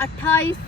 28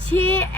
6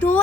2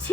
6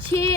6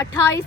28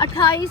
28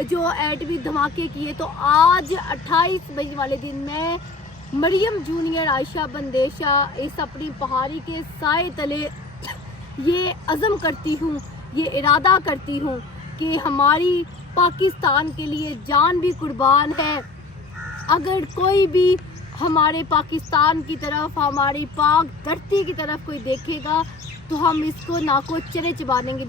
جو ایٹمی دھماکے کیے، تو آج 28 مئی والے دن میں مریم جونیئر عائشہ بندیشہ اس اپنی پہاڑی کے سائے تلے یہ عزم کرتی ہوں، یہ ارادہ کرتی ہوں کہ ہماری پاکستان کے لیے جان بھی قربان ہے۔ اگر کوئی بھی ہمارے پاکستان کی طرف، ہماری پاک دھرتی کی طرف کوئی دیکھے گا تو ہم اس کو ناکو چرے چبا دیں گے۔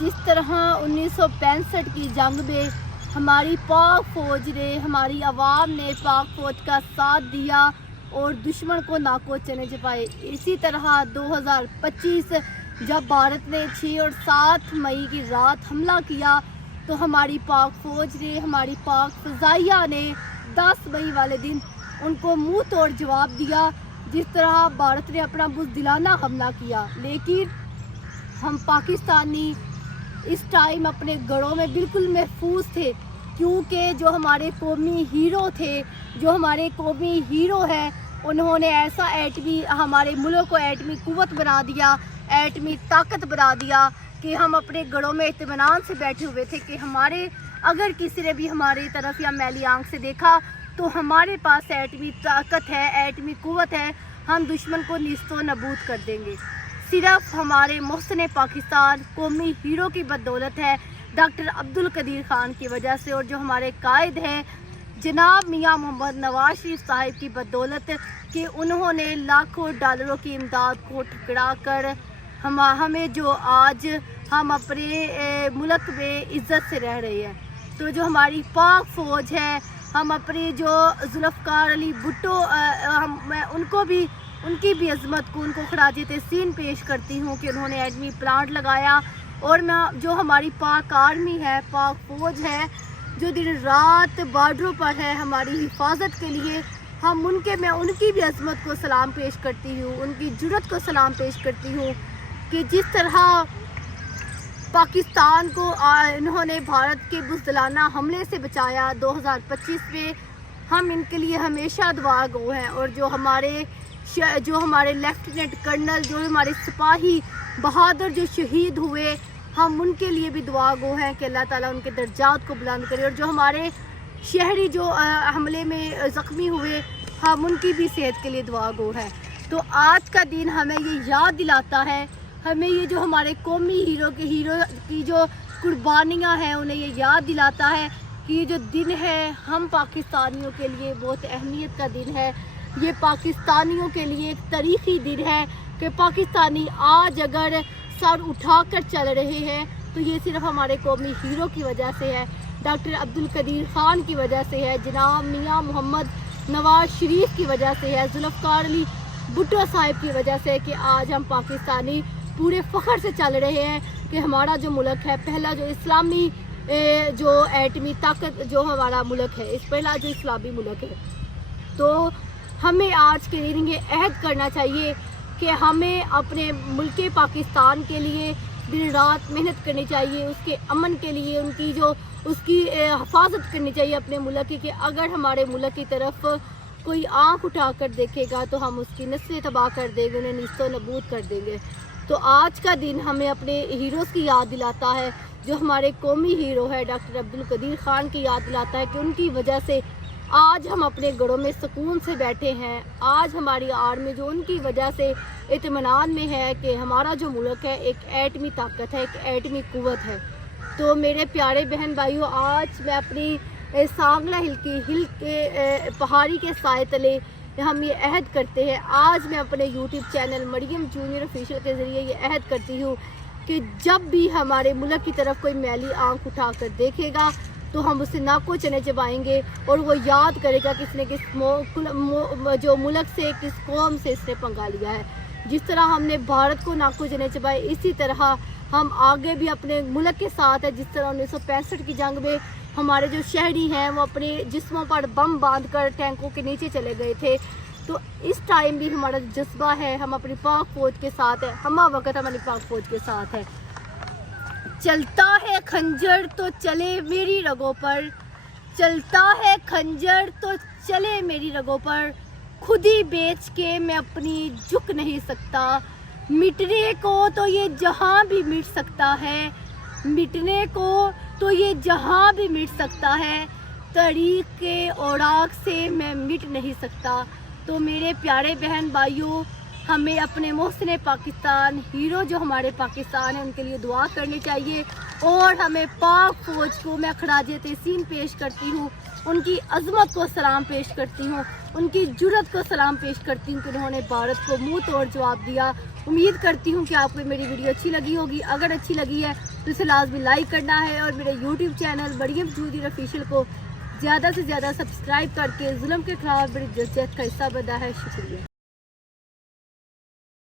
جس طرح 1965 کی جنگ میں ہماری پاک فوج نے، ہماری عوام نے پاک فوج کا ساتھ دیا اور دشمن کو ناکو چنے چبائے، اسی طرح 2025 جب بھارت نے 6 اور 7 مئی کی رات حملہ کیا تو ہماری پاک فوج نے، ہماری پاک فضائیہ نے 10 مئی والے دن ان کو منہ توڑ جواب دیا، جس طرح بھارت نے اپنا بزدلانہ حملہ کیا۔ لیکن ہم پاکستانی اس ٹائم اپنے گھروں میں بالکل محفوظ تھے، کیونکہ جو ہمارے قومی ہیرو تھے، جو ہمارے قومی ہیرو ہیں، انہوں نے ایسا ہمارے ملک کو ایٹمی قوت بنا دیا، ایٹمی طاقت بنا دیا کہ ہم اپنے گھروں میں اطمینان سے بیٹھے ہوئے تھے کہ اگر کسی نے بھی ہماری طرف یا میلی آنکھ سے دیکھا تو ہمارے پاس ایٹمی طاقت ہے، ایٹمی قوت ہے، ہم دشمن کو نیست و نابود کر دیں گے۔ صرف ہمارے محسن پاکستان قومی ہیرو کی بدولت ہے، ڈاکٹر عبدالقدیر خان کی وجہ سے، اور جو ہمارے قائد ہیں جناب میاں محمد نواز شریف صاحب کی بدولت کہ انہوں نے لاکھوں ڈالروں کی امداد کو ٹھکرا کر ہمیں جو آج ہم اپنے ملک میں عزت سے رہ رہے ہیں۔ تو جو ہماری پاک فوج ہے، ہم اپنی جو ذوالفقار علی بھٹو، میں ان کی بھی عظمت کو، ان کو خراج تحسین پیش کرتی ہوں کہ انہوں نے ایٹمی پلانٹ لگایا، اور جو ہماری پاک آرمی ہے، پاک فوج ہے، جو دن رات بارڈروں پر ہے ہماری حفاظت کے لیے، میں ان کی بھی عظمت کو سلام پیش کرتی ہوں، ان کی جرأت کو سلام پیش کرتی ہوں کہ جس طرح پاکستان کو انہوں نے بھارت کے بزدلانہ حملے سے بچایا 2025 میں، ہم ان کے لیے ہمیشہ دعا گو ہیں۔ اور جو ہمارے لیفٹیننٹ کرنل، جو ہمارے سپاہی بہادر جو شہید ہوئے، ہم ان کے لیے بھی دعا گو ہیں کہ اللہ تعالیٰ ان کے درجات کو بلند کرے، اور جو ہمارے شہری جو حملے میں زخمی ہوئے، ہم ان کی بھی صحت کے لیے دعا گو ہیں۔ تو آج کا دن ہمیں یہ یاد دلاتا ہے، ہمیں یہ جو ہمارے قومی ہیرو کی جو قربانیاں ہیں انہیں یہ یاد دلاتا ہے کہ یہ جو دن ہے ہم پاکستانیوں کے لیے بہت اہمیت کا دن ہے، یہ پاکستانیوں کے لیے ایک تاریخی دن ہے کہ پاکستانی آج اگر سر اٹھا کر چل رہے ہیں تو یہ صرف ہمارے قومی ہیرو کی وجہ سے ہے، ڈاکٹر عبدالقدیر خان کی وجہ سے ہے، جناب میاں محمد نواز شریف کی وجہ سے ہے، ذوالفقار علی بھٹو صاحب کی وجہ سے کہ آج ہم پاکستانی پورے فخر سے چل رہے ہیں کہ ہمارا جو ملک ہے، پہلا جو اسلامی جو ایٹمی طاقت جو ہمارا ملک ہے، اس پہلا جو اسلامی ملک ہے۔ تو ہمیں آج کے دن یہ عہد کرنا چاہیے کہ ہمیں اپنے ملک پاکستان کے لیے دن رات محنت کرنی چاہیے، اس کے امن کے لیے اس کی حفاظت کرنی چاہیے اپنے ملک کی، کہ اگر ہمارے ملک کی طرف کوئی آنکھ اٹھا کر دیکھے گا تو ہم اس کی نسلیں تباہ کر دیں گے، انہیں نیست و نابود کر دیں گے۔ تو آج کا دن ہمیں اپنے ہیروز کی یاد دلاتا ہے، جو ہمارے قومی ہیرو ہے ڈاکٹر عبدالقدیر خان کی یاد دلاتا ہے کہ ان کی وجہ سے آج ہم اپنے گھروں میں سکون سے بیٹھے ہیں، آج ہماری آرمی جو ان کی وجہ سے اطمینان میں ہے کہ ہمارا جو ملک ہے ایک ایٹمی طاقت ہے، ایک ایٹمی قوت ہے۔ تو میرے پیارے بہن بھائیوں، آج میں اپنی سانگلہ ہل کے پہاڑی کے سائے تلے ہم یہ عہد کرتے ہیں، آج میں اپنے یوٹیوب چینل مریم جونیئر آفیشیل کے ذریعے یہ عہد کرتی ہوں کہ جب بھی ہمارے ملک کی طرف کوئی میلی آنکھ اٹھا کر دیکھے گا تو ہم اسے ناکو چنے چبائیں گے، اور وہ یاد کرے گا کس نے جو ملک سے، کس قوم سے اس نے پنگا لیا ہے۔ جس طرح ہم نے بھارت کو ناکو چنے چبائے، اسی طرح ہم آگے بھی اپنے ملک کے ساتھ ہیں۔ جس طرح 1965 کی جنگ میں ہمارے جو شہری ہیں وہ اپنے جسموں پر بم باندھ کر ٹینکوں کے نیچے چلے گئے تھے، تو اس ٹائم بھی ہمارا جذبہ ہے، ہم اپنی پاک فوج کے ساتھ ہیں، ہمہ وقت ہماری پاک فوج کے ساتھ ہے۔ چلتا ہے خنجر تو چلے میری رگوں پر، چلتا ہے خنجر تو چلے میری رگوں پر، خود ہی بیچ کے میں اپنی جھک نہیں سکتا، مٹنے کو تو یہ جہاں بھی مٹ سکتا ہے، مٹنے کو تو یہ جہاں بھی مٹ سکتا ہے، طریق کے اوراق سے میں مٹ نہیں سکتا۔ تو میرے پیارے بہن بھائیوں، ہمیں اپنے محسن پاکستان ہیرو جو ہمارے پاکستان ہیں ان کے لیے دعا کرنی چاہیے، اور ہمیں پاک فوج کو میں خراج تحسین پیش کرتی ہوں، ان کی عظمت کو سلام پیش کرتی ہوں، ان کی جرأت کو سلام پیش کرتی ہوں کہ انہوں نے بھارت کو منہ توڑ جواب دیا۔ امید کرتی ہوں کہ آپ کو میری ویڈیو اچھی لگی ہوگی۔ اگر اچھی لگی ہے تو اسے لازمی لائک کرنا ہے، اور میرے یوٹیوب چینل مریم جوزیر آفیشیل کو زیادہ سے زیادہ سبسکرائب کر کے ظلم کے خلاف میری جدوجہد کا حصہ بنا ہے۔ شکریہ۔